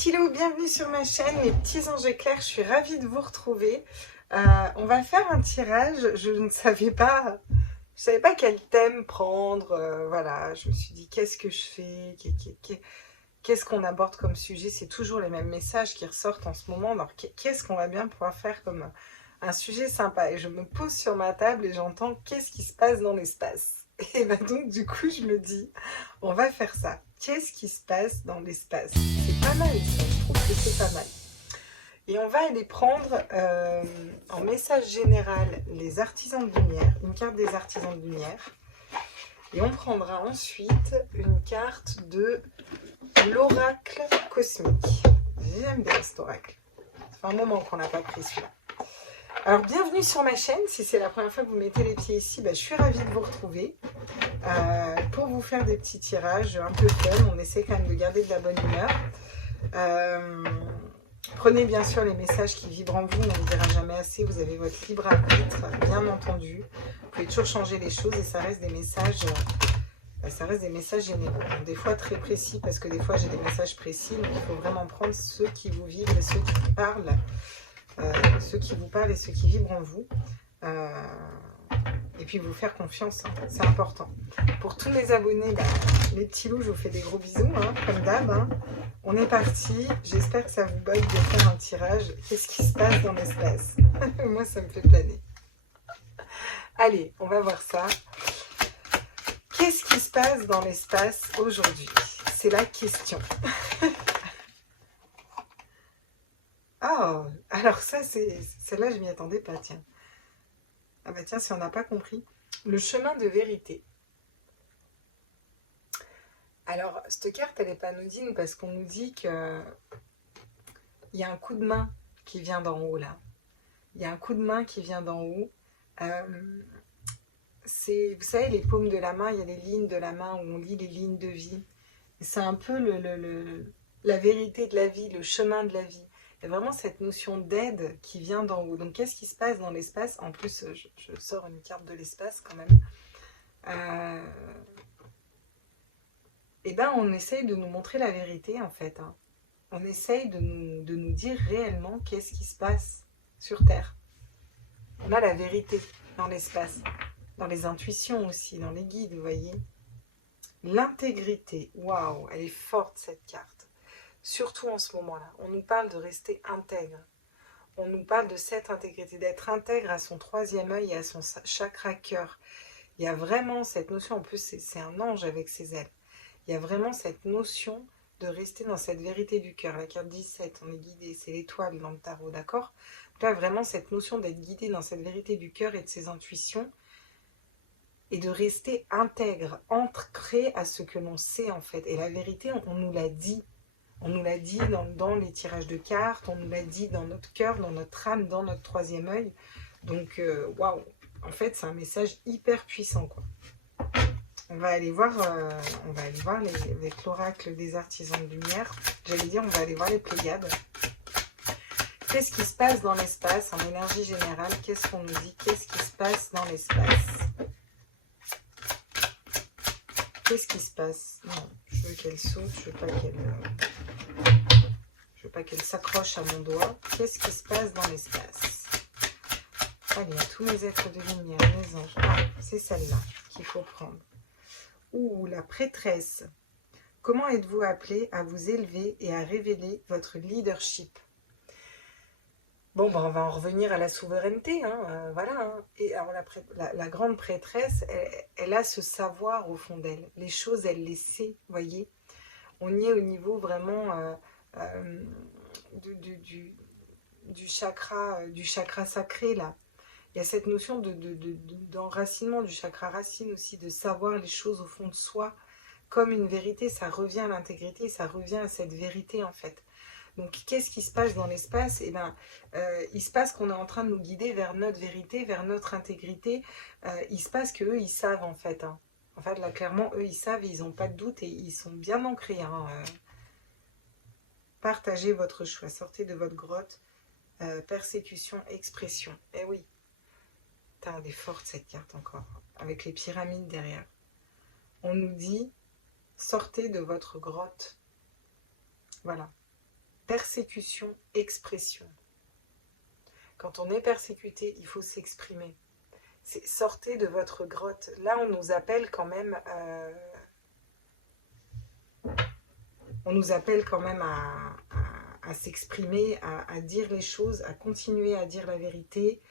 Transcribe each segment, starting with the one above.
stylos, bienvenue sur ma chaîne, les petits anges éclairs, je suis ravie de vous retrouver. On va faire un tirage, je ne savais pas, quel thème prendre, voilà, je me suis dit qu'est-ce que je fais, qu'est-ce qu'on aborde comme sujet, c'est toujours les mêmes messages qui ressortent en ce moment, alors qu'est-ce qu'on va bien pouvoir faire comme un sujet sympa. Et je me pose sur ma table et j'entends qu'est-ce qui se passe dans l'espace. Et ben donc du coup je me dis, on va faire ça. Qu'est-ce qui se passe dans l'espace? C'est pas mal ça, je trouve que c'est pas mal. Et on va aller prendre en message général les artisans de lumière, une carte des artisans de lumière. Et on prendra ensuite une carte de l'oracle cosmique. J'aime bien cet oracle. Ça fait un moment qu'on n'a pas pris celui-là. Alors bienvenue sur ma chaîne, si c'est la première fois que vous mettez les pieds ici, je suis ravie de vous retrouver pour vous faire des petits tirages un peu fun. On essaie quand même de garder de la bonne humeur. Prenez bien sûr les messages qui vibrent en vous, on ne le dira jamais assez, vous avez votre libre arbitre, bien entendu. Vous pouvez toujours changer les choses et ça reste des messages, généraux. Donc, des fois très précis parce que des fois j'ai des messages précis, donc il faut vraiment prendre ceux qui vous vibrent et ceux qui vous parlent. Ceux qui vous parlent et ceux qui vibrent en vous. Et puis vous faire confiance, hein, c'est important. Pour tous mes abonnés, les petits loups, je vous fais des gros bisous, hein, comme d'hab. Hein. On est parti, j'espère que ça vous botte de faire un tirage. Qu'est-ce qui se passe dans l'espace? Moi, ça me fait planer. Allez, on va voir ça. Qu'est-ce qui se passe dans l'espace aujourd'hui? C'est la question. Oh, alors ça, celle-là, je m'y attendais pas, tiens. Ah bah tiens, si on n'a pas compris. Le chemin de vérité. Alors, cette carte, elle n'est pas anodine parce qu'on nous dit que il y a un coup de main qui vient d'en haut, là. Il y a un coup de main qui vient d'en haut. Vous savez, les paumes de la main, il y a les lignes de la main où on lit les lignes de vie. C'est un peu la vérité de la vie, le chemin de la vie. Il y a vraiment cette notion d'aide qui vient d'en haut. Donc, qu'est-ce qui se passe dans l'espace? En plus, je sors une carte de l'espace quand même. Eh bien, on essaye de nous montrer la vérité, en fait. Hein. On essaye de nous dire réellement qu'est-ce qui se passe sur Terre. On a la vérité dans l'espace, dans les intuitions aussi, dans les guides, vous voyez. L'intégrité, waouh, elle est forte cette carte. Surtout en ce moment-là, on nous parle de rester intègre. On nous parle de cette intégrité, d'être intègre à son troisième œil et à son chakra cœur. Il y a vraiment cette notion, en plus c'est un ange avec ses ailes. Il y a vraiment cette notion de rester dans cette vérité du cœur. La carte 17, on est guidé, c'est l'étoile dans le tarot, d'accord? Donc là, vraiment cette notion d'être guidé dans cette vérité du cœur et de ses intuitions et de rester intègre, ancré à ce que l'on sait en fait. Et la vérité, on nous l'a dit. On nous l'a dit dans les tirages de cartes, on nous l'a dit dans notre cœur, dans notre âme, dans notre troisième œil. Donc, waouh, en fait, c'est un message hyper puissant, quoi. On va aller voir avec l'oracle des artisans de lumière. J'allais dire, on va aller voir les Pléiades. Qu'est-ce qui se passe dans l'espace, en énergie générale? Qu'est-ce qu'on nous dit? Qu'est-ce qui se passe dans l'espace? Qu'est-ce qui se passe? Non, je veux qu'elle saute, je veux pas qu'elle s'accroche à mon doigt. Qu'est-ce qui se passe dans l'espace? Allez, à tous mes êtres de lumière, mes anges. Ah, c'est celle-là qu'il faut prendre. Ouh, la prêtresse. Comment êtes-vous appelé à vous élever et à révéler votre leadership? Bon, on va en revenir à la souveraineté, hein, voilà. Hein. Et alors, la grande prêtresse, elle a ce savoir au fond d'elle. Les choses, elle les sait, voyez. On y est au niveau vraiment du chakra sacré, là. Il y a cette notion d'enracinement du chakra racine aussi, de savoir les choses au fond de soi comme une vérité. Ça revient à l'intégrité, ça revient à cette vérité, en fait. Donc, qu'est-ce qui se passe dans l'espace? Eh bien, il se passe qu'on est en train de nous guider vers notre vérité, vers notre intégrité. Il se passe qu'eux, ils savent, en fait. Hein. En fait, là, clairement, eux, ils savent, ils n'ont pas de doute et ils sont bien ancrés. Hein. Partagez votre choix, sortez de votre grotte. Persécution, expression. Eh oui, elle est forte, cette carte, encore. Avec les pyramides derrière. On nous dit, sortez de votre grotte. Voilà. persécution, expression. Quand on est persécuté, il faut s'exprimer. Sortez de votre grotte. Là, on nous appelle quand même, à s'exprimer, à dire les choses, à continuer à dire la vérité.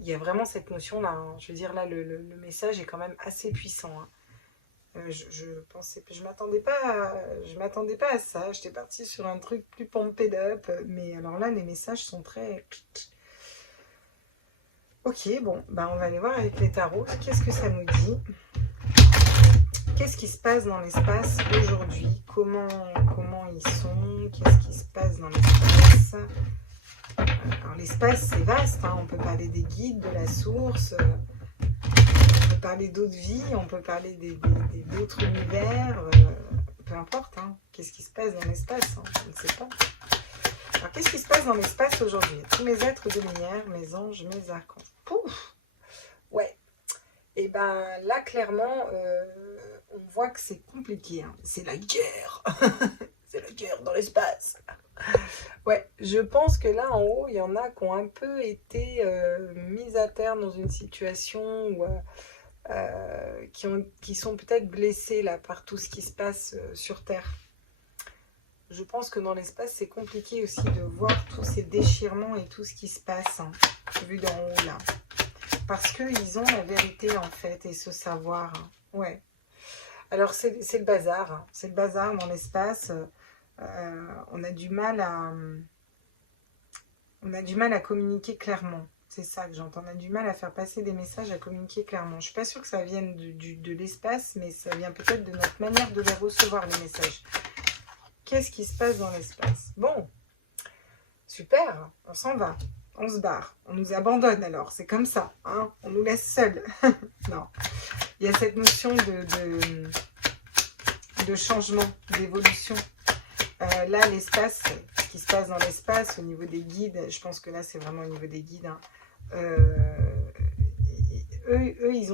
Il y a vraiment cette notion-là. Hein. Je veux dire, là, le message est quand même assez puissant. Hein. Je m'attendais pas à ça. J'étais partie sur un truc plus pumped up. Mais alors là, les messages sont très... Ok, bon, bah on va aller voir avec les tarots. Qu'est-ce que ça nous dit? Qu'est-ce qui se passe dans l'espace aujourd'hui? Comment ils sont? Qu'est-ce qui se passe dans l'espace? Alors l'espace, c'est vaste. Hein. On peut parler des guides, de la source. On peut parler d'autres vies. On peut parler d'autres univers. Peu importe. Hein. Qu'est-ce qui se passe dans l'espace? Hein, je ne sais pas. Alors, qu'est-ce qui se passe dans l'espace aujourd'hui? Tous mes êtres de lumière, mes anges, mes archanges. Pouf! Ouais. Et ben là, clairement, on voit que c'est compliqué. Hein. C'est la guerre. C'est la guerre dans l'espace. Ouais, je pense que là, en haut, il y en a qui ont un peu été mis à terre dans une situation où, qui sont peut-être blessés là, par tout ce qui se passe sur Terre. Je pense que dans l'espace, c'est compliqué aussi de voir tous ces déchirements et tout ce qui se passe, hein, vu d'en haut, là. Parce qu'ils ont la vérité, en fait, et ce savoir. Hein. Ouais. Alors, c'est le bazar. Hein. C'est le bazar dans l'espace. On a du mal à communiquer clairement. C'est ça que j'entends. On a du mal à faire passer des messages, à communiquer clairement. Je ne suis pas sûre que ça vienne de l'espace, mais ça vient peut-être de notre manière de les recevoir, les messages. Qu'est-ce qui se passe dans l'espace? Bon, super, on s'en va, on se barre, on nous abandonne alors, c'est comme ça, hein, on nous laisse seuls. Non, il y a cette notion de changement, d'évolution. Là, l'espace, ce qui se passe dans l'espace, au niveau des guides, je pense que là, c'est vraiment au niveau des guides. Hein, eux, ils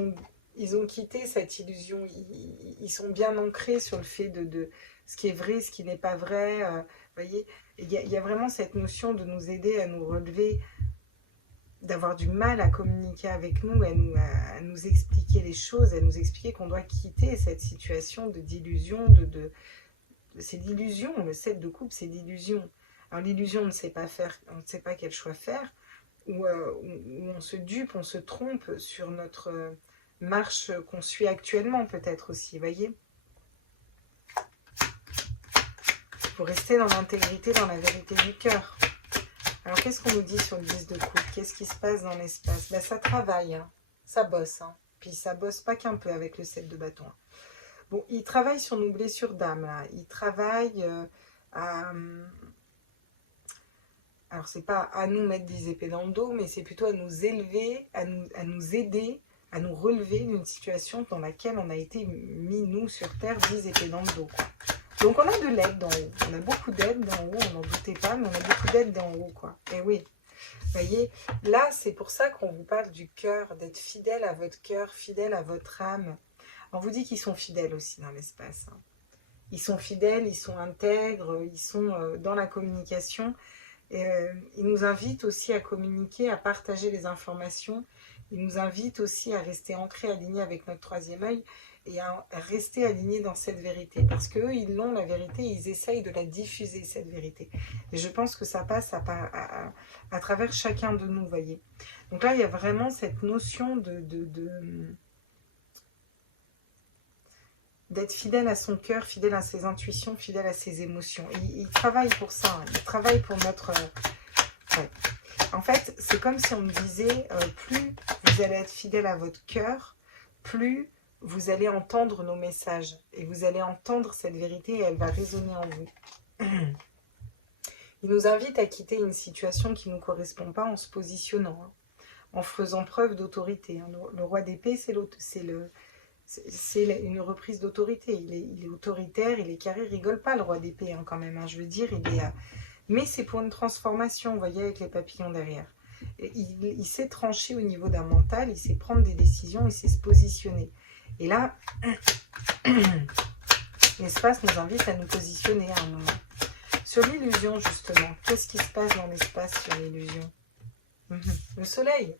ont quitté cette illusion. Ils sont bien ancrés sur le fait de ce qui est vrai, ce qui n'est pas vrai. Voyez, il y a vraiment cette notion de nous aider à nous relever, d'avoir du mal à communiquer avec nous, à nous expliquer les choses, à nous expliquer qu'on doit quitter cette situation d'illusion, c'est l'illusion, le 7 de coupe, c'est l'illusion. Alors l'illusion, on ne sait pas faire, on ne sait pas quel choix faire, ou on se dupe, on se trompe sur notre marche qu'on suit actuellement peut-être aussi, voyez. Pour rester dans l'intégrité, dans la vérité du cœur. Alors qu'est-ce qu'on nous dit sur le 10 de coupe? Qu'est-ce qui se passe dans l'espace? Ben, ça travaille, hein. Ça bosse, hein. Puis ça bosse pas qu'un peu avec le 7 de bâton. Bon, il travaille sur nos blessures d'âme, là. Il travaille à... Alors, c'est pas à nous mettre des épées dans le dos, mais c'est plutôt à nous élever, à nous aider, à nous relever d'une situation dans laquelle on a été mis, nous, sur Terre, 10 épées dans le dos, quoi. Donc, on a de l'aide d'en haut. On a beaucoup d'aide d'en haut, on n'en doutait pas, mais on a beaucoup d'aide d'en haut, quoi. Et oui, vous voyez, là, c'est pour ça qu'on vous parle du cœur, d'être fidèle à votre cœur, fidèle à votre âme. On vous dit qu'ils sont fidèles aussi dans l'espace. Hein. Ils sont fidèles, ils sont intègres, ils sont dans la communication. Ils nous invitent aussi à communiquer, à partager les informations. Ils nous invitent aussi à rester ancrés, alignés avec notre troisième œil et à rester alignés dans cette vérité. Parce qu'eux, ils l'ont, la vérité, ils essayent de la diffuser, cette vérité. Et je pense que ça passe à travers chacun de nous, vous voyez. Donc là, il y a vraiment cette notion d'être fidèle à son cœur, fidèle à ses intuitions, fidèle à ses émotions. Et il travaille pour ça, hein. Il travaille pour notre... Ouais. En fait, c'est comme si on me disait, plus vous allez être fidèle à votre cœur, plus vous allez entendre nos messages. Et vous allez entendre cette vérité et elle va résonner en vous. Il nous invite à quitter une situation qui ne nous correspond pas en se positionnant, hein, en faisant preuve d'autorité. Hein. Le roi d'épée, c'est une reprise d'autorité. Il est autoritaire, il est carré, il rigole pas le roi d'épée, hein, quand même. Hein, je veux dire, mais c'est pour une transformation, vous voyez, avec les papillons derrière. Et il sait trancher au niveau d'un mental, il sait prendre des décisions, il sait se positionner. Et là, l'espace nous invite à nous positionner à un moment. Sur l'illusion, justement, qu'est-ce qui se passe dans l'espace sur l'illusion? Le soleil.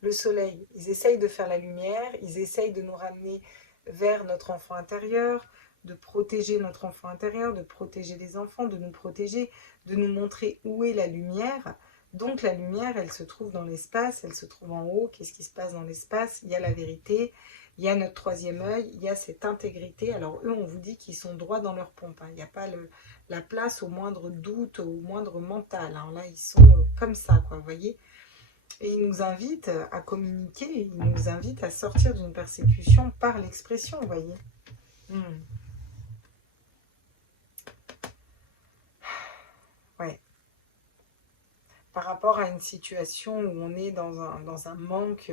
Le soleil. Ils essayent de faire la lumière, ils essayent de nous ramener vers notre enfant intérieur, de protéger notre enfant intérieur, de protéger les enfants, de nous protéger, de nous montrer où est la lumière. Donc la lumière, elle se trouve dans l'espace, elle se trouve en haut. Qu'est-ce qui se passe dans l'espace? Il y a la vérité, il y a notre troisième œil, il y a cette intégrité. Alors eux, on vous dit qu'ils sont droits dans leur pompe. Hein. Il n'y a pas la place au moindre doute, au moindre mental. Hein. Là, ils sont comme ça, quoi, vous voyez. Et ils nous invitent à communiquer, ils nous invitent à sortir d'une persécution par l'expression, vous voyez. Ouais. Par rapport à une situation où on est dans un manque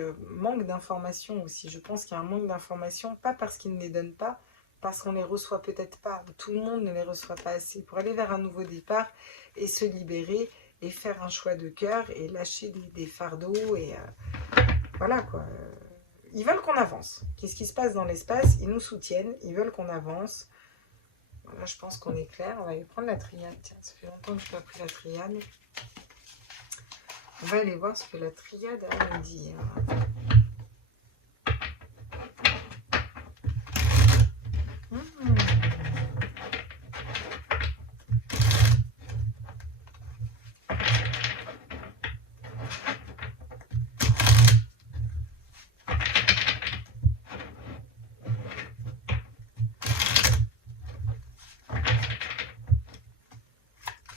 d'informations aussi. Je pense qu'il y a un manque d'informations, pas parce qu'ils ne les donnent pas, parce qu'on ne les reçoit peut-être pas. Tout le monde ne les reçoit pas assez pour aller vers un nouveau départ et se libérer et faire un choix de cœur et lâcher des fardeaux et voilà quoi. Ils veulent qu'on avance. Qu'est-ce qui se passe dans l'espace? Ils nous soutiennent, ils veulent qu'on avance. Là, je pense qu'on est clair. On va aller prendre la triade. Tiens, ça fait longtemps que je n'ai pas pris la triade. On va aller voir ce que la triade a à nous dire.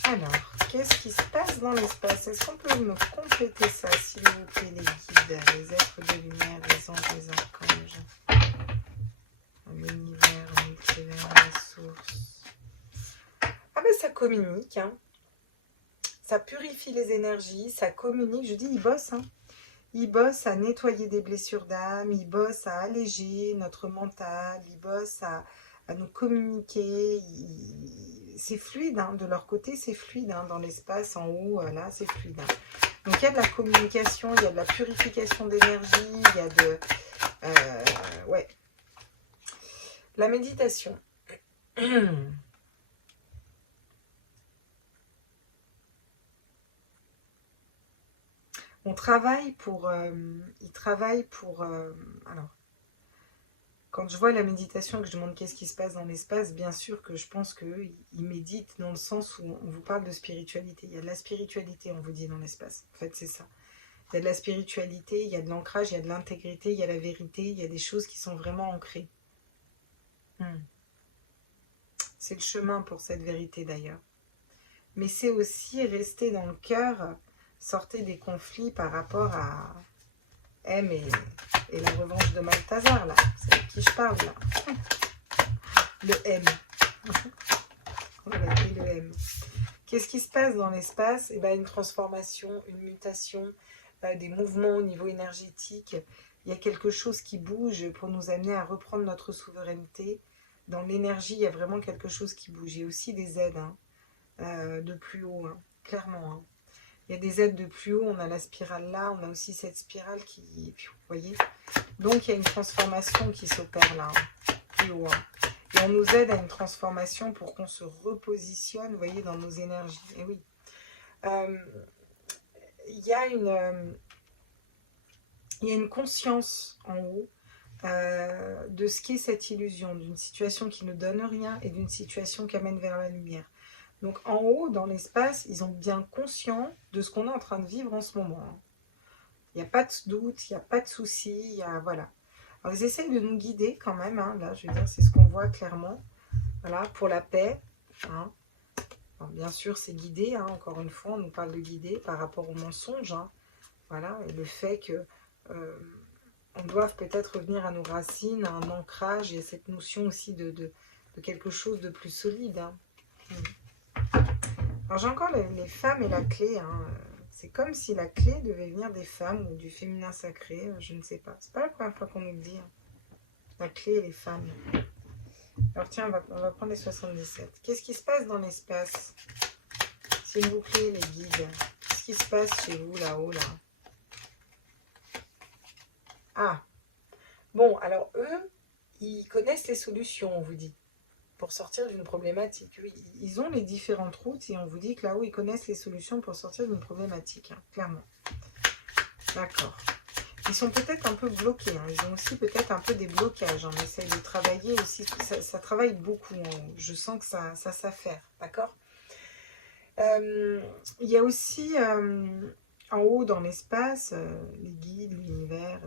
Alors, qu'est-ce qui se passe dans l'espace? Est-ce qu'on peut me compléter ça, s'il vous plaît, les guides, les êtres de lumière, les anges, les archanges, l'univers, le multivers, la source? Ah ben ça communique, hein. Ça purifie les énergies, ça communique. Je dis, ils bossent, hein. Ils bossent à nettoyer des blessures d'âme, ils bossent à alléger notre mental, ils bossent à nous communiquer. C'est fluide, hein. De leur côté, c'est fluide, hein. Dans l'espace, en haut, là, c'est fluide. Hein. Donc il y a de la communication, il y a de la purification d'énergie, il y a de... ouais. La méditation. On travaille pour... ils travaillent pour... alors, quand je vois la méditation et que je demande qu'est-ce qui se passe dans l'espace, bien sûr que je pense qu'eux, ils méditent dans le sens où on vous parle de spiritualité. Il y a de la spiritualité, on vous dit, dans l'espace. En fait, c'est ça. Il y a de la spiritualité, il y a de l'ancrage, il y a de l'intégrité, il y a la vérité, il y a des choses qui sont vraiment ancrées. C'est le chemin pour cette vérité, d'ailleurs. Mais c'est aussi rester dans le cœur, sortir des conflits par rapport à M et la revanche de Malthazar, là. C'est avec qui je parle, là. Le M. On va appeler le M. Qu'est-ce qui se passe dans l'espace? Eh bien, une transformation, une mutation, des mouvements au niveau énergétique. Il y a quelque chose qui bouge pour nous amener à reprendre notre souveraineté. Dans l'énergie, il y a vraiment quelque chose qui bouge. Il y a aussi des aides, hein, de plus haut, hein, clairement. Hein. Il y a des aides de plus haut, on a la spirale là, on a aussi cette spirale qui... Vous voyez? Donc, il y a une transformation qui s'opère là, hein, plus haut. Hein. Et on nous aide à une transformation pour qu'on se repositionne, vous voyez, dans nos énergies. Et oui. Il y a une conscience en haut de ce qu'est cette illusion, d'une situation qui ne donne rien et d'une situation qui amène vers la lumière. Donc en haut, dans l'espace, ils ont bien conscience de ce qu'on est en train de vivre en ce moment. Il n'y a pas de doute, il n'y a pas de souci, il y a, voilà. Alors ils essayent de nous guider quand même, hein, là, je veux dire, c'est ce qu'on voit clairement. Voilà, pour la paix. Hein. Alors, bien sûr, c'est guidé, hein, encore une fois, on nous parle de guider par rapport au mensonge. Hein. Voilà, et le fait que on doit peut-être revenir à nos racines, à un ancrage, et à cette notion aussi de quelque chose de plus solide. Hein. Alors j'ai encore les femmes et la clé. Hein. C'est comme si la clé devait venir des femmes ou du féminin sacré. Je ne sais pas. C'est pas la première fois qu'on nous le dit. Hein. La clé et les femmes. Alors tiens, on va prendre les 77. Qu'est-ce qui se passe dans l'espace? S'il vous plaît, les guides. Qu'est-ce qui se passe chez vous là-haut là? Ah. Bon, alors eux, ils connaissent les solutions, on vous dit. pour sortir d'une problématique. Oui, ils ont les différentes routes et on vous dit que là-haut, ils connaissent les solutions pour sortir d'une problématique, hein, clairement. D'accord. Ils sont peut-être un peu bloqués, hein. Ils ont aussi peut-être un peu des blocages. On essaye de travailler aussi, ça travaille beaucoup en haut. Je sens que ça s'affaire, d'accord. Il y a aussi en haut dans l'espace, les guides, l'univers,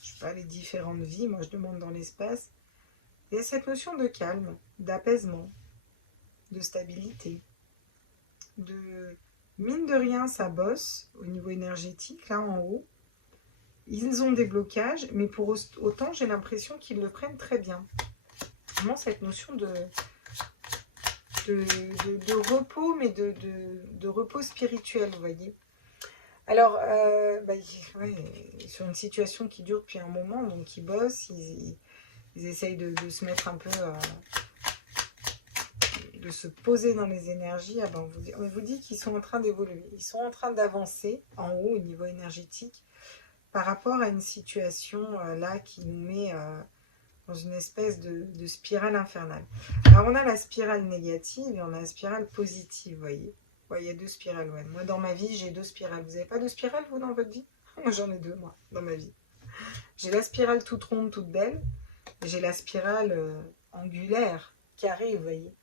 je sais pas, les différentes vies, moi je demande dans l'espace. Il y a cette notion de calme, d'apaisement, de stabilité, de mine de rien, ça bosse au niveau énergétique, là en haut. Ils ont des blocages, mais pour autant, j'ai l'impression qu'ils le prennent très bien. Vraiment cette notion de repos, mais de repos spirituel, vous voyez. Alors, ouais, sur une situation qui dure depuis un moment, donc ils bossent, ils essayent de se mettre un peu, de se poser dans les énergies. Ah ben, on vous dit qu'ils sont en train d'évoluer, ils sont en train d'avancer en haut au niveau énergétique par rapport à une situation là qui nous met dans une espèce de spirale infernale. Alors on a la spirale négative et on a la spirale positive, vous voyez. Ouais, il y a deux spirales, ouais. Moi dans ma vie j'ai deux spirales. Vous n'avez pas de spirale vous dans votre vie? Moi j'en ai deux, moi, dans ma vie. J'ai la spirale toute ronde, toute belle. J'ai la spirale angulaire, carrée, vous voyez.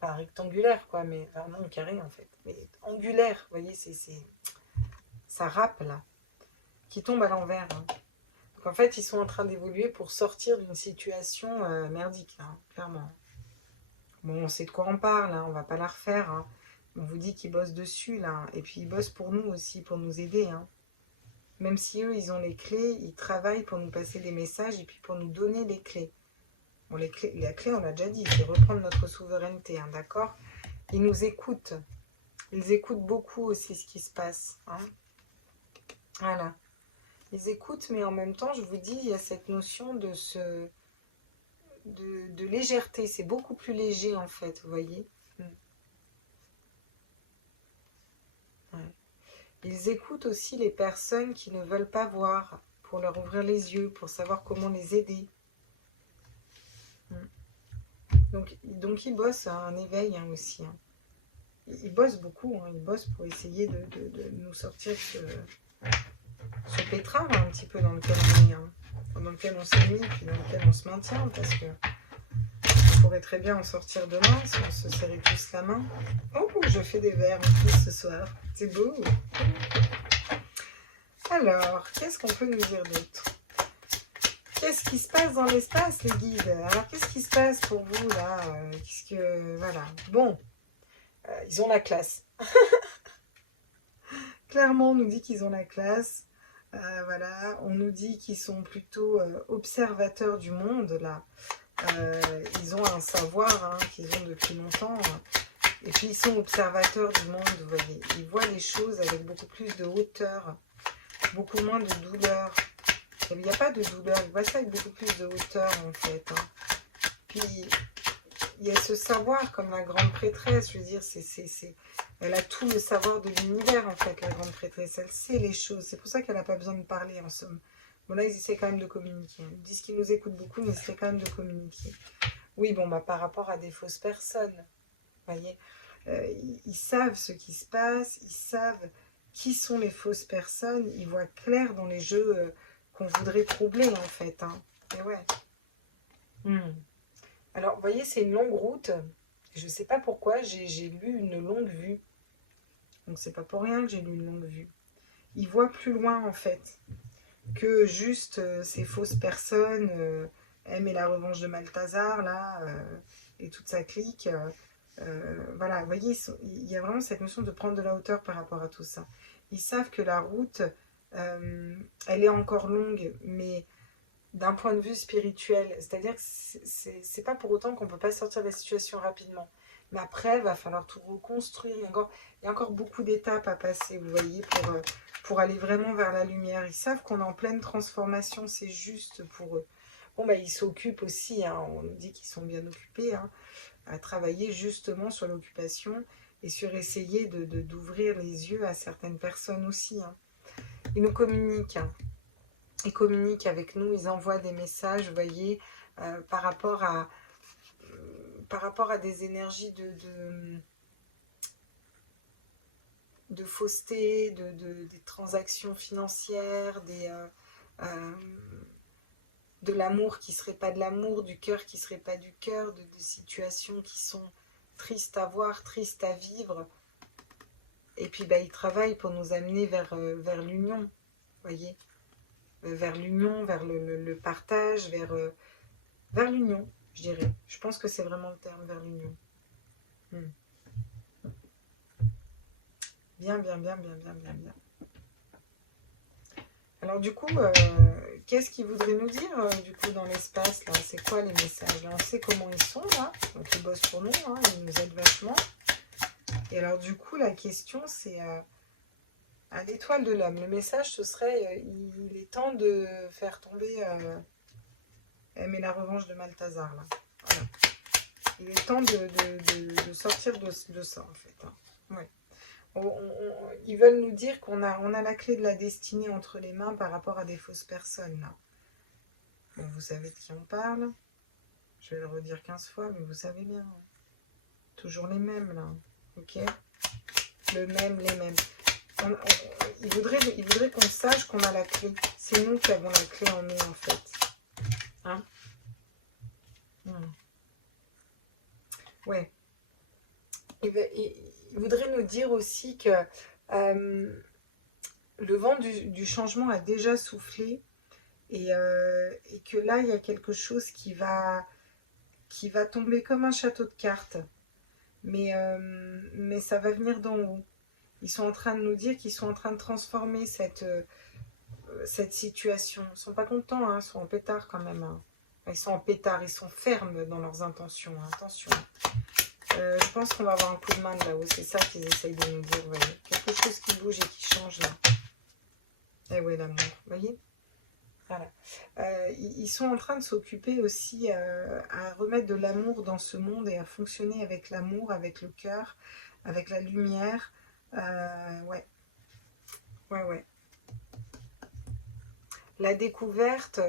Pas rectangulaire, quoi, mais... Enfin, non, carré, en fait. Mais angulaire, vous voyez, ça râpe, là. Qui tombe à l'envers. Hein. Donc, en fait, ils sont en train d'évoluer pour sortir d'une situation merdique, là, hein, clairement. Bon, on sait de quoi on parle, hein, on va pas la refaire. Hein. On vous dit qu'ils bossent dessus, là. Et puis, ils bossent pour nous aussi, pour nous aider, hein. Même si eux, ils ont les clés, ils travaillent pour nous passer des messages et puis pour nous donner les clés. Bon, la clé, on l'a déjà dit, c'est reprendre notre souveraineté, hein, d'accord? Ils nous écoutent. Ils écoutent beaucoup aussi ce qui se passe. Hein. Voilà. Ils écoutent, mais en même temps, je vous dis, il y a cette notion de légèreté. C'est beaucoup plus léger, en fait, vous voyez? Ouais. Ils écoutent aussi les personnes qui ne veulent pas voir, pour leur ouvrir les yeux, pour savoir comment les aider. Donc ils bossent à un éveil hein, aussi. Hein. Ils bossent beaucoup, hein, ils bossent pour essayer de nous sortir ce pétrin hein, un petit peu dans lequel on est, hein, dans lequel on s'est mis, puis dans lequel on se maintient, parce que on pourrait très bien en sortir demain si on se serrait tous la main. Oh, je fais des verres en plus ce soir, c'est beau. Alors, qu'est-ce qu'on peut nous dire d'autre? Qu'est-ce qui se passe dans l'espace, les guides? Alors, qu'est-ce qui se passe pour vous, là? Qu'est-ce que... Voilà. Bon, ils ont la classe. Clairement, on nous dit qu'ils ont la classe. Voilà. On nous dit qu'ils sont plutôt observateurs du monde, là. Ils ont un savoir hein, qu'ils ont depuis longtemps. Et puis, ils sont observateurs du monde, vous voyez. Ils voient les choses avec beaucoup plus de hauteur, beaucoup moins de douleur. Il n'y a pas de douleur, il voit ça avec beaucoup plus de hauteur en fait. Hein. Puis il y a ce savoir comme la grande prêtresse, je veux dire, elle a tout le savoir de l'univers en fait, la grande prêtresse. Elle sait les choses, c'est pour ça qu'elle n'a pas besoin de parler en somme. Bon là, ils essaient quand même de communiquer. Ils disent qu'ils nous écoutent beaucoup, mais ils essaient quand même de communiquer. Oui, bon, bah par rapport à des fausses personnes, vous voyez, ils savent ce qui se passe, ils savent qui sont les fausses personnes, ils voient clair dans les jeux... qu'on voudrait troubler en fait. Hein. Et ouais. Alors, vous voyez, c'est une longue route. Je ne sais pas pourquoi, j'ai lu une longue vue. Donc, c'est pas pour rien que j'ai lu une longue vue. Ils voient plus loin en fait que juste ces fausses personnes, M et la revanche de Malthazar, là, et toute sa clique. Voilà, vous voyez, il y a vraiment cette notion de prendre de la hauteur par rapport à tout ça. Ils savent que la route... elle est encore longue, mais d'un point de vue spirituel, c'est-à-dire que c'est pas pour autant qu'on peut pas sortir de la situation rapidement. Mais après, il va falloir tout reconstruire. Il y a encore beaucoup d'étapes à passer, vous voyez, pour aller vraiment vers la lumière. Ils savent qu'on est en pleine transformation, c'est juste pour eux. Bon, bah, ils s'occupent aussi, hein, on nous dit qu'ils sont bien occupés, hein, à travailler justement sur l'occupation et sur essayer d'ouvrir les yeux à certaines personnes aussi, hein. Ils nous communiquent, hein. Ils communiquent avec nous, ils envoient des messages, vous voyez, par rapport à par rapport à des énergies de fausseté, des transactions financières, de l'amour qui ne serait pas de l'amour, du cœur qui ne serait pas du cœur, de situations qui sont tristes à voir, tristes à vivre. Et puis il travaille pour nous amener vers l'union, voyez, vers l'union, vers le partage, vers l'union, je dirais. Je pense que c'est vraiment le terme, vers l'union. Bien, bien, bien, bien, bien, bien, bien. Alors du coup, qu'est-ce qu'il voudrait nous dire du coup dans l'espace là? C'est quoi les messages là? On sait comment ils sont là, donc ils bossent pour nous, hein, ils nous aident vachement. Et alors du coup, la question c'est à l'étoile de l'homme. Le message ce serait il est temps de faire tomber mais la revanche de Malthazar là. Voilà. Il est temps de sortir de ça en fait. Hein. Ouais. Ils veulent nous dire qu'on a la clé de la destinée entre les mains par rapport à des fausses personnes. Là. Bon, vous savez de qui on parle. Je vais le redire 15 fois, mais vous savez bien. Toujours les mêmes, là. Ok? Le même, les mêmes. Ils voudraient qu'on sache qu'on a la clé. C'est nous qui avons la clé en nous, en fait. Hein? Ouais. Il voudrait nous dire aussi que le vent du changement a déjà soufflé et que là, il y a quelque chose qui va tomber comme un château de cartes. Mais ça va venir d'en haut. Ils sont en train de nous dire qu'ils sont en train de transformer cette situation. Ils ne sont pas contents, hein, ils sont en pétard quand même. Hein. Ils sont en pétard, ils sont fermes dans leurs intentions. Hein. Attention. Je pense qu'on va avoir un coup de main de là-haut. C'est ça qu'ils essayent de nous dire. Voyez. Quelque chose qui bouge et qui change là. Et ouais, l'amour. Vous voyez? Voilà. Ils sont en train de s'occuper aussi à remettre de l'amour dans ce monde et à fonctionner avec l'amour, avec le cœur, avec la lumière. Ouais. Ouais, ouais. La découverte,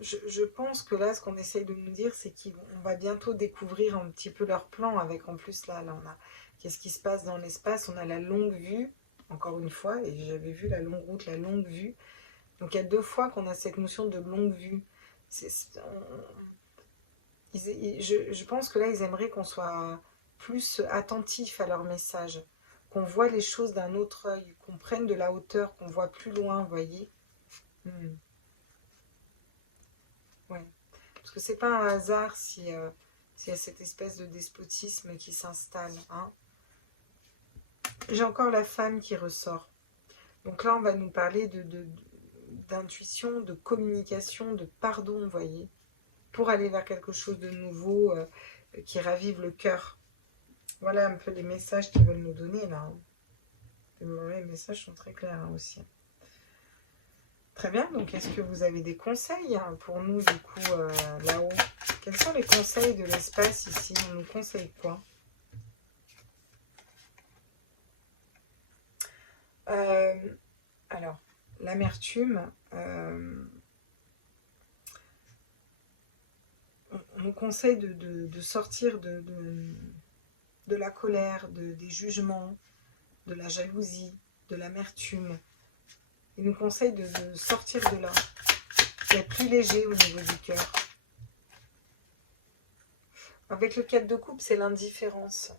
je pense que là, ce qu'on essaye de nous dire, c'est qu'on va bientôt découvrir un petit peu leur plan avec, en plus, là on a, qu'est-ce qui se passe dans l'espace? On a la longue vue, encore une fois, et j'avais vu la longue route, la longue vue. Donc il y a 2 fois qu'on a cette notion de longue vue. Je pense que là, ils aimeraient qu'on soit plus attentif à leur message, qu'on voit les choses d'un autre œil, qu'on prenne de la hauteur, qu'on voit plus loin, vous voyez. Ouais. Parce que c'est pas un hasard s'il y a cette espèce de despotisme qui s'installe. Hein. J'ai encore la femme qui ressort. Donc là, on va nous parler d'intuition, de communication, de pardon, vous voyez, pour aller vers quelque chose de nouveau qui ravive le cœur. Voilà un peu les messages qu'ils veulent nous donner là. Hein. Les messages sont très clairs hein, aussi. Très bien, donc est-ce que vous avez des conseils hein, pour nous du coup là-haut? Quels sont les conseils de l'espace ici? On nous conseille quoi? Alors, l'amertume, on nous conseille de sortir de la colère, des jugements, de la jalousie, de l'amertume. Il nous conseille de sortir de là, d'être plus léger au niveau du cœur. Avec le 4 de coupe, c'est l'indifférence.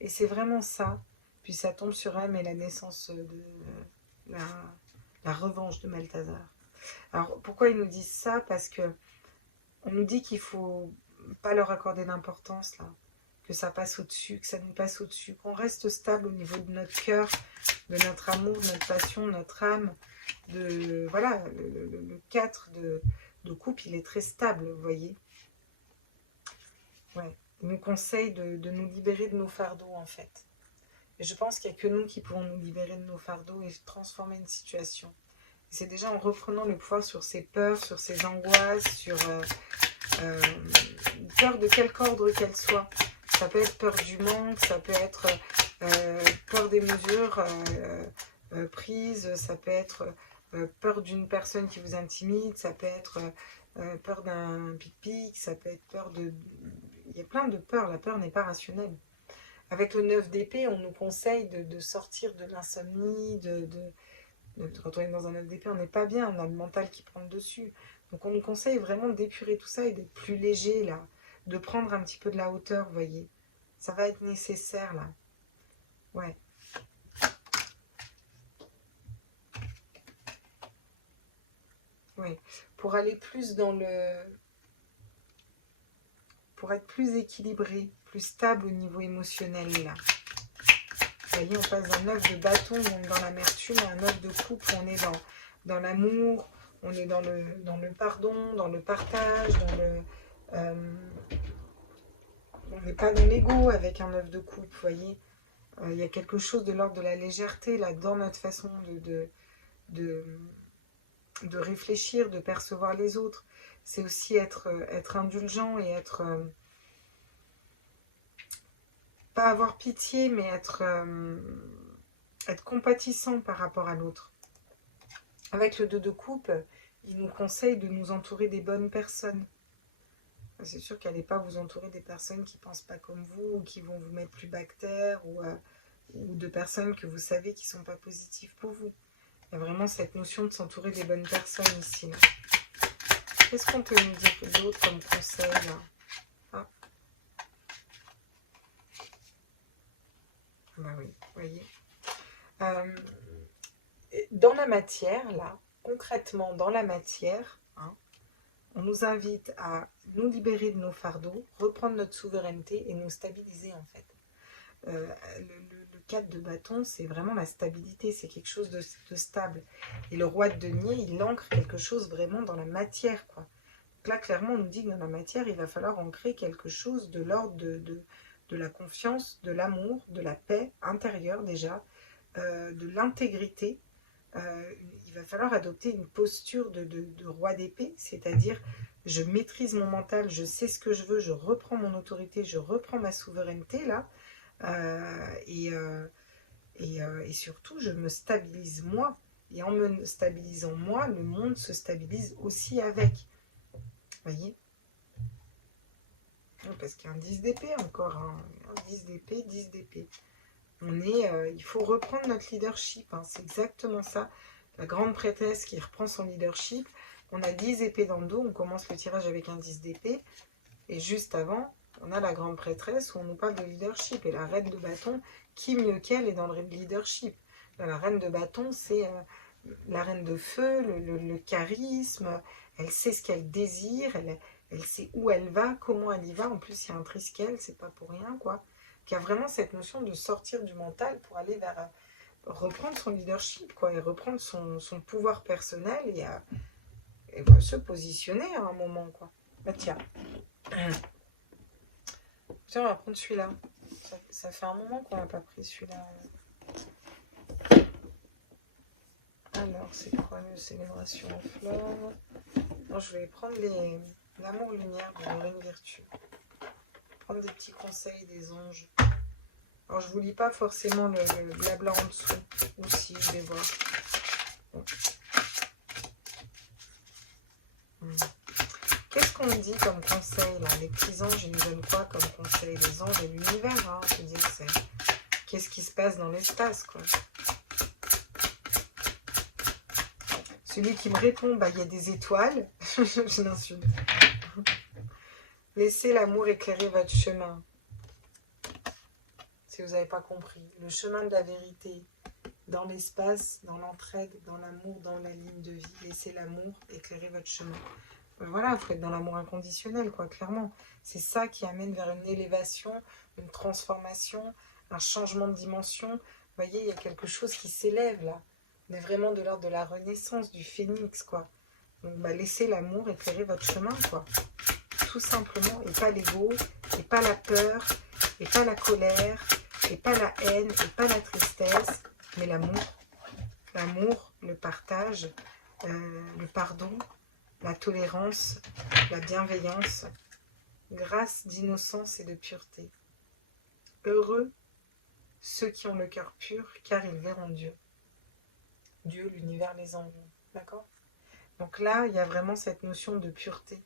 Et c'est vraiment ça. Puis ça tombe sur M et la naissance de la revanche de Malthazar. Alors, pourquoi ils nous disent ça? Parce que on nous dit qu'il ne faut pas leur accorder d'importance, là. Que ça passe au-dessus, que ça nous passe au-dessus. Qu'on reste stable au niveau de notre cœur, de notre amour, de notre passion, de notre âme. Voilà, le 4 de coupe, il est très stable, vous voyez. Ouais. Il nous conseille de nous libérer de nos fardeaux, en fait. Et je pense qu'il n'y a que nous qui pouvons nous libérer de nos fardeaux et transformer une situation. C'est déjà en reprenant le pouvoir sur ses peurs, sur ses angoisses, sur peur de quelque ordre qu'elle soit. Ça peut être peur du manque, ça peut être peur des mesures prises, ça peut être peur d'une personne qui vous intimide, ça peut être peur d'un pic-pic, ça peut être peur y a plein de peurs. La peur n'est pas rationnelle. Avec le 9 d'épée, on nous conseille de sortir de l'insomnie, quand on est dans un 9 d'épée, on n'est pas bien, on a le mental qui prend le dessus. Donc on nous conseille vraiment d'épurer tout ça et d'être plus léger, là. De prendre un petit peu de la hauteur, vous voyez. Ça va être nécessaire, là. Ouais. Oui. Pour aller plus dans le... Pour être plus équilibré, plus stable au niveau émotionnel, là. Vous voyez, on passe d'un 9 de bâton, donc dans l'amertume, à un 9 de coupe, on est dans l'amour, on est dans le pardon, dans le partage, on n'est pas dans l'ego avec un 9 de coupe, vous voyez. Il y a quelque chose de l'ordre de la légèreté, là, dans notre façon de réfléchir, de percevoir les autres. C'est aussi être indulgent et être... pas avoir pitié, mais être compatissant par rapport à l'autre. Avec le 2 de coupe, il nous conseille de nous entourer des bonnes personnes. C'est sûr qu'elle n'allez pas vous entourer des personnes qui ne pensent pas comme vous, ou qui vont vous mettre plus bactère, ou de personnes que vous savez qui ne sont pas positives pour vous. Il y a vraiment cette notion de s'entourer des bonnes personnes ici. Qu'est-ce qu'on peut nous dire d'autre comme conseil là? Ah. Bah oui, vous voyez. Dans la matière, là, concrètement dans la matière, hein, on nous invite à nous libérer de nos fardeaux, reprendre notre souveraineté et nous stabiliser en fait. Le 4 de bâton, c'est vraiment la stabilité, c'est quelque chose de stable. Et le roi de denier, il ancre quelque chose vraiment dans la matière, quoi. Donc là, clairement, on nous dit que dans la matière, il va falloir ancrer quelque chose de l'ordre de la confiance, de l'amour, de la paix intérieure déjà, de l'intégrité. Il va falloir adopter une posture de roi d'épée, c'est-à-dire je maîtrise mon mental, je sais ce que je veux, je reprends mon autorité, je reprends ma souveraineté là, et surtout je me stabilise moi, et en me stabilisant moi, le monde se stabilise aussi avec. Vous voyez? Parce qu'il y a un 10 d'épée encore, hein. Un 10 d'épée, 10 d'épée. Il faut reprendre notre leadership, hein. C'est exactement ça. La grande prêtresse qui reprend son leadership. On a 10 épées dans le dos, on commence le tirage avec un 10 d'épée. Et juste avant, on a la grande prêtresse où on nous parle de leadership. Et la reine de bâton, qui mieux qu'elle est dans le leadership? La reine de bâton, c'est la reine de feu, le charisme. Elle sait ce qu'elle désire, elle sait où elle va, comment elle y va. En plus, il y a un triskel, c'est pas pour rien, quoi. Il y a vraiment cette notion de sortir du mental pour aller vers reprendre son leadership, quoi, et reprendre son pouvoir personnel et se positionner à un moment, quoi. Bah tiens. Tiens, on va prendre celui-là. Ça fait un moment qu'on n'a pas pris celui-là. Alors, c'est quoi une célébration en fleurs? Non, je vais prendre l'amour-lumière de Lorraine Virtue. Prendre des petits conseils des anges. Alors, je ne vous lis pas forcément le blabla en dessous. Ou si, je vais voir. Bon. Qu'est-ce qu'on me dit comme conseil, là? Les petits anges, ils nous donnent quoi comme conseil? Les anges et l'univers, hein. Je veux dire, c'est... Qu'est-ce qui se passe dans l'espace, quoi? Celui qui me répond, bah, il y a des étoiles. Je l'insulte. Laissez l'amour éclairer votre chemin. Si vous n'avez pas compris. Le chemin de la vérité, dans l'espace, dans l'entraide, dans l'amour, dans la ligne de vie. Laissez l'amour éclairer votre chemin. Voilà, il faut être dans l'amour inconditionnel, quoi, clairement. C'est ça qui amène vers une élévation, une transformation, un changement de dimension. Vous voyez, il y a quelque chose qui s'élève, là. On est vraiment de l'ordre de la renaissance, du phénix, quoi. Donc, bah, laissez l'amour éclairer votre chemin, quoi. Tout simplement, et pas l'ego, et pas la peur, et pas la colère, et pas la haine, et pas la tristesse, mais l'amour. L'amour, le partage, le pardon, la tolérance, la bienveillance, grâce d'innocence et de pureté. Heureux ceux qui ont le cœur pur, car ils verront Dieu. Dieu, l'univers, les anges. D'accord? Donc là, il y a vraiment cette notion de pureté,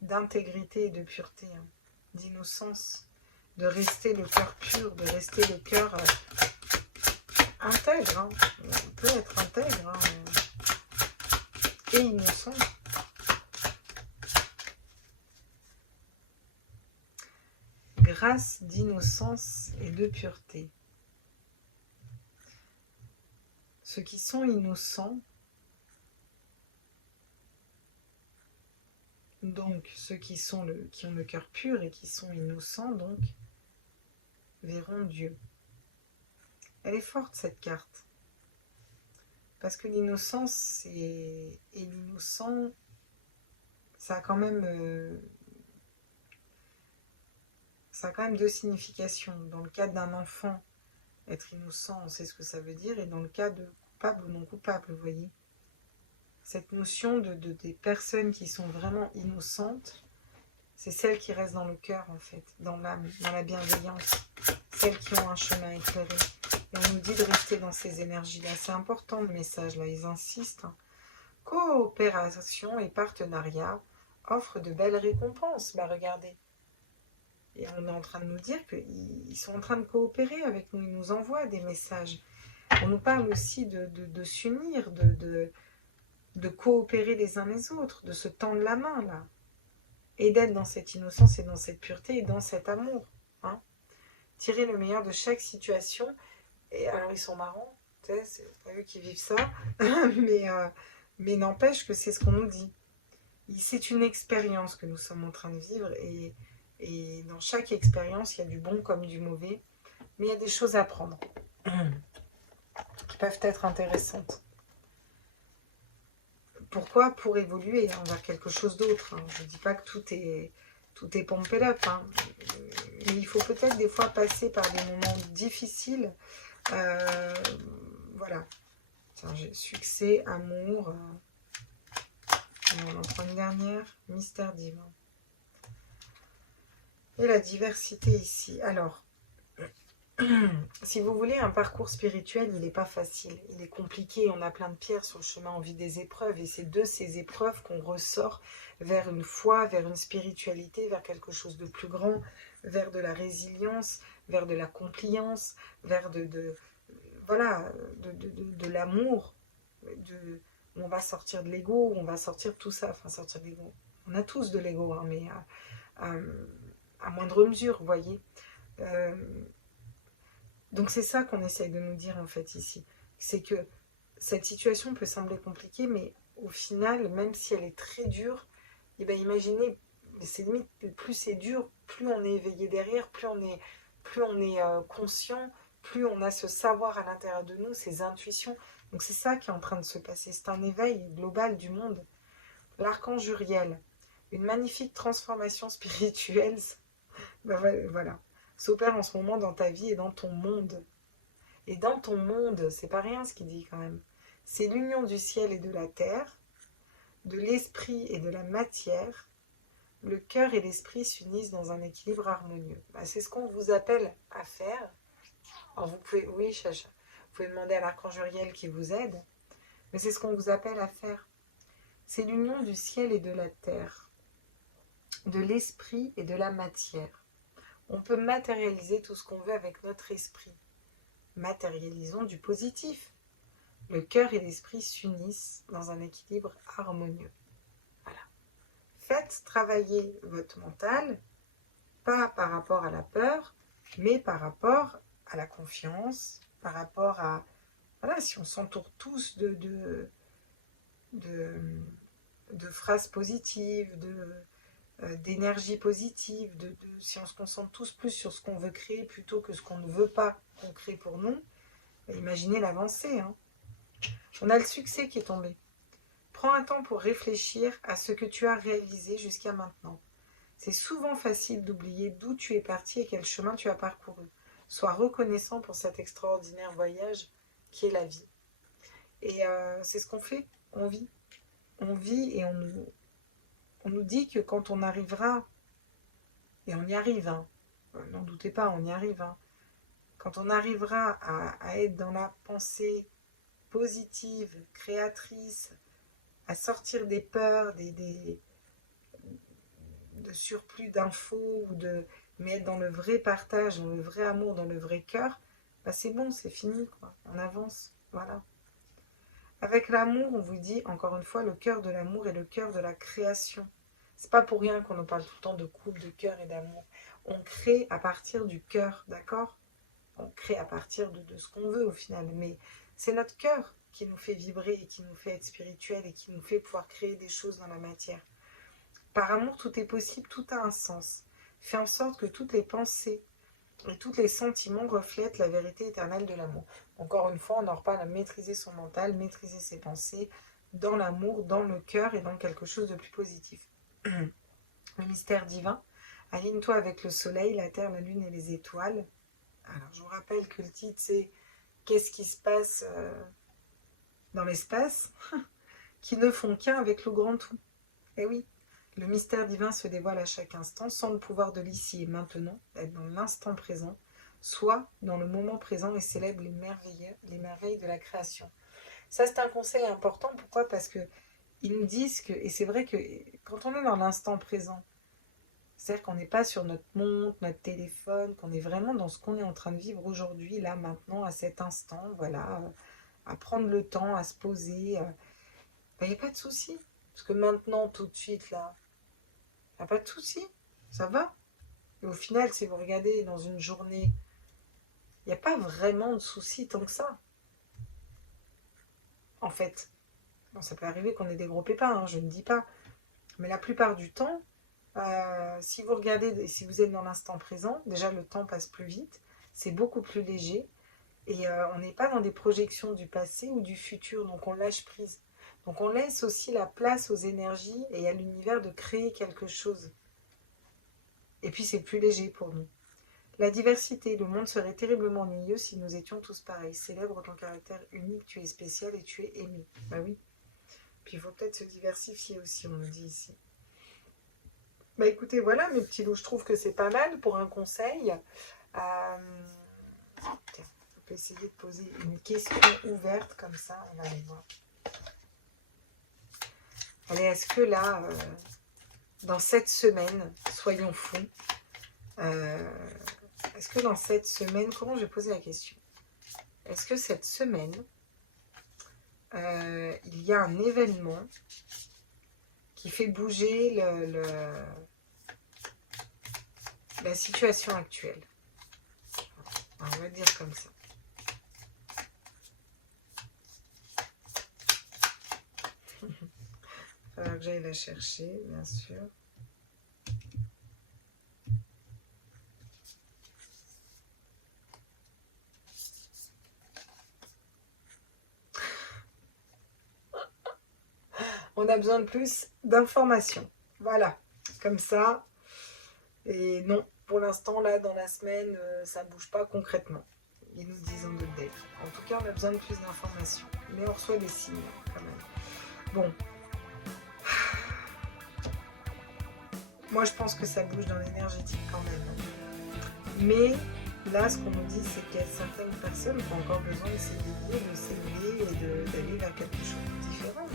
d'intégrité et de pureté. Hein. d'innocence, de rester le cœur pur, de rester le cœur intègre. Hein. On peut être intègre et innocent. Grâce d'innocence et de pureté. Ceux qui sont innocents, donc ceux qui ont le cœur pur et qui sont innocents, donc, verront Dieu. Elle est forte cette carte. Parce que l'innocence et l'innocent, ça a quand même deux significations. Dans le cas d'un enfant, être innocent, on sait ce que ça veut dire, et dans le cas de coupable ou non coupable, vous voyez. Cette notion des personnes qui sont vraiment innocentes, c'est celles qui restent dans le cœur, en fait, dans l'âme, dans la bienveillance, celles qui ont un chemin éclairé. Et on nous dit de rester dans ces énergies-là. C'est important le message, là, ils insistent. Hein. Coopération et partenariat offrent de belles récompenses. Bah regardez. Et on est en train de nous dire qu'ils sont en train de coopérer avec nous. Ils nous envoient des messages. On nous parle aussi de s'unir, de coopérer les uns les autres, de se tendre la main, là. Et d'être dans cette innocence et dans cette pureté et dans cet amour. Hein. Tirer le meilleur de chaque situation. Et alors, ils sont marrants. C'est pas eux qui vivent ça. mais n'empêche que c'est ce qu'on nous dit. C'est une expérience que nous sommes en train de vivre. Et dans chaque expérience, il y a du bon comme du mauvais. Mais il y a des choses à apprendre. Qui peuvent être intéressantes. Pourquoi? Pour évoluer vers quelque chose d'autre. Hein. Je ne dis pas que tout est pompé up. Hein. Mais il faut peut-être des fois passer par des moments difficiles. Voilà. Tiens, j'ai succès, amour. On en prend une dernière. Mystère divin. Et la diversité ici. Alors, si vous voulez, un parcours spirituel, il n'est pas facile, il est compliqué, on a plein de pierres sur le chemin, on vit des épreuves, et c'est de ces épreuves qu'on ressort vers une foi, vers une spiritualité, vers quelque chose de plus grand, vers de la résilience, vers de la compliance, vers de l'amour, où on va sortir de l'ego, où on va sortir de tout ça, enfin sortir de l'ego. On a tous de l'ego, hein, mais à moindre mesure, vous voyez. Donc c'est ça qu'on essaye de nous dire en fait ici. C'est que cette situation peut sembler compliquée, mais au final, même si elle est très dure, et bien imaginez, c'est limite, plus c'est dur, plus on est éveillé derrière, plus on est conscient, plus on a ce savoir à l'intérieur de nous, ces intuitions. Donc c'est ça qui est en train de se passer, c'est un éveil global du monde. L'archange Uriel, une magnifique transformation spirituelle, ben voilà, s'opère en ce moment dans ta vie et dans ton monde. Et dans ton monde, c'est pas rien ce qu'il dit quand même. C'est l'union du ciel et de la terre, de l'esprit et de la matière. Le cœur et l'esprit s'unissent dans un équilibre harmonieux. Ben, c'est ce qu'on vous appelle à faire. Alors vous pouvez, oui, Chacha, vous pouvez demander à l'archange Uriel qui vous aide, mais c'est ce qu'on vous appelle à faire. C'est l'union du ciel et de la terre, de l'esprit et de la matière. On peut matérialiser tout ce qu'on veut avec notre esprit. Matérialisons du positif. Le cœur et l'esprit s'unissent dans un équilibre harmonieux. Voilà. Faites travailler votre mental, pas par rapport à la peur, mais par rapport à la confiance, par rapport à... Voilà, si on s'entoure tous de phrases positives, d'énergie positive, si on se concentre tous plus sur ce qu'on veut créer plutôt que ce qu'on ne veut pas qu'on crée pour nous, imaginez l'avancée. Hein. On a le succès qui est tombé. Prends un temps pour réfléchir à ce que tu as réalisé jusqu'à maintenant. C'est souvent facile d'oublier d'où tu es parti et quel chemin tu as parcouru. Sois reconnaissant pour cet extraordinaire voyage qui est la vie. Et c'est ce qu'on fait, on vit. On vit et on nous dit que quand on arrivera, et on y arrive, hein, n'en doutez pas, on y arrive, hein, quand on arrivera à être dans la pensée positive, créatrice, à sortir des peurs, de de surplus d'infos, mais être dans le vrai partage, dans le vrai amour, dans le vrai cœur, bah c'est bon, c'est fini, quoi. On avance, voilà. Avec l'amour, on vous dit, encore une fois, le cœur de l'amour est le cœur de la création. C'est pas pour rien qu'on nous parle tout le temps de couple, de cœur et d'amour. On crée à partir du cœur, d'accord? On crée à partir de ce qu'on veut au final, mais c'est notre cœur qui nous fait vibrer et qui nous fait être spirituel et qui nous fait pouvoir créer des choses dans la matière. Par amour, tout est possible, tout a un sens. Fais en sorte que toutes les pensées et tous les sentiments reflètent la vérité éternelle de l'amour. Encore une fois, on en reparle à maîtriser son mental, maîtriser ses pensées, dans l'amour, dans le cœur et dans quelque chose de plus positif. Le mystère divin, aligne-toi avec le soleil, la terre, la lune et les étoiles. Alors, je vous rappelle que le titre, c'est « Qu'est-ce qui se passe dans l'espace ?» qui ne font qu'un avec le grand tout. Eh oui, le mystère divin se dévoile à chaque instant, sans le pouvoir de l'ici et maintenant, être dans l'instant présent, soit dans le moment présent et célèbre les merveilles de la création. Ça, c'est un conseil important. Pourquoi? Parce que ils nous disent que, et c'est vrai que quand on est dans l'instant présent, c'est-à-dire qu'on n'est pas sur notre montre, notre téléphone, qu'on est vraiment dans ce qu'on est en train de vivre aujourd'hui, là, maintenant, à cet instant, voilà, à prendre le temps, à se poser, il n'y a pas de souci. Parce que maintenant, tout de suite, là, il n'y a pas de souci, ça va. Et au final, si vous regardez dans une journée, il n'y a pas vraiment de souci tant que ça. En fait, bon, ça peut arriver qu'on ait des gros pépins, hein, je ne dis pas. Mais la plupart du temps, si vous regardez, si vous êtes dans l'instant présent, déjà le temps passe plus vite, c'est beaucoup plus léger. Et on n'est pas dans des projections du passé ou du futur, donc on lâche prise. Donc on laisse aussi la place aux énergies et à l'univers de créer quelque chose. Et puis c'est plus léger pour nous. La diversité, le monde serait terriblement ennuyeux si nous étions tous pareils. Célèbre ton caractère unique, tu es spécial et tu es aimé. Bah oui. Puis il faut peut-être se diversifier aussi, on nous dit ici. Bah écoutez, voilà mes petits loups, je trouve que c'est pas mal pour un conseil. Tiens, on peut essayer de poser une question ouverte comme ça, on va aller voir. Allez, est-ce que là, dans cette semaine, soyons fous, est-ce que dans cette semaine, comment je vais poser la question? Est-ce que cette semaine, il y a un événement qui fait bouger la situation actuelle? Alors, on va dire comme ça. Il va falloir que j'aille la chercher, bien sûr. On a besoin de plus d'informations. Voilà, comme ça. Et non, pour l'instant, là, dans la semaine, ça ne bouge pas concrètement. Ils nous disent en update. En tout cas, on a besoin de plus d'informations. Mais on reçoit des signes, quand même. Bon. Moi, je pense que ça bouge dans l'énergétique quand même. Mais là, ce qu'on nous dit, c'est qu'il y a certaines personnes qui ont encore besoin de s'éveiller, de s'élever et d'aller vers quelque chose de différent.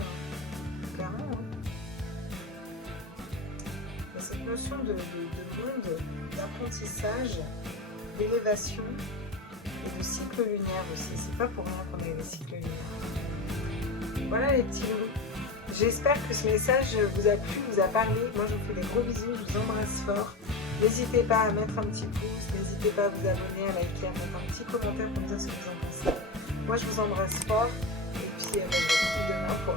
Clairement. Il y a cette notion de monde, d'apprentissage, d'élévation et de cycle lunaire aussi. C'est pas pour rien qu'on a les cycles lunaires. Voilà les petits loups. J'espère que ce message vous a plu, vous a parlé. Moi, je vous fais des gros bisous, je vous embrasse fort. N'hésitez pas à mettre un petit pouce, n'hésitez pas à vous abonner, à liker, à mettre un petit commentaire pour me dire ce que vous en pensez. Moi, je vous embrasse fort et puis je vous retrouve demain pour